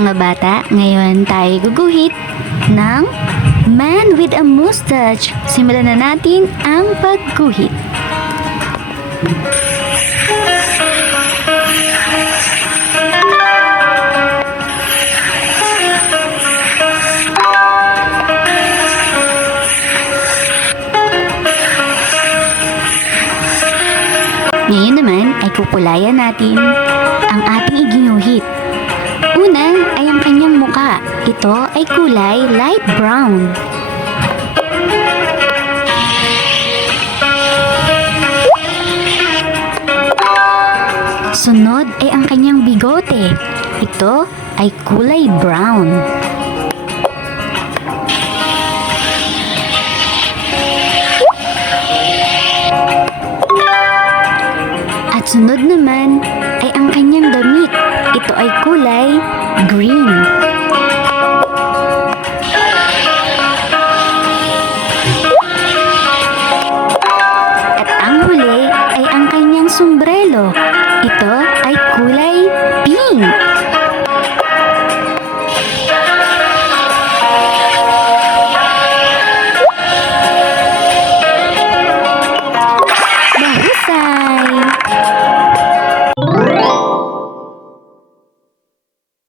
mga bata, ngayon tayo guguhit ng Man with a Mustache. Simulan na natin ang pagguhit. Ngayon naman ay kukulayan natin ang ating iginuhit. Una ay ang kanyang muka. Ito ay kulay light brown. Sunod ay ang kanyang bigote. Ito ay kulay brown. At sunod naman ay ang kanyang damit. Ito ay kulay green. At ang huli ay ang kanyang sombrero. Ito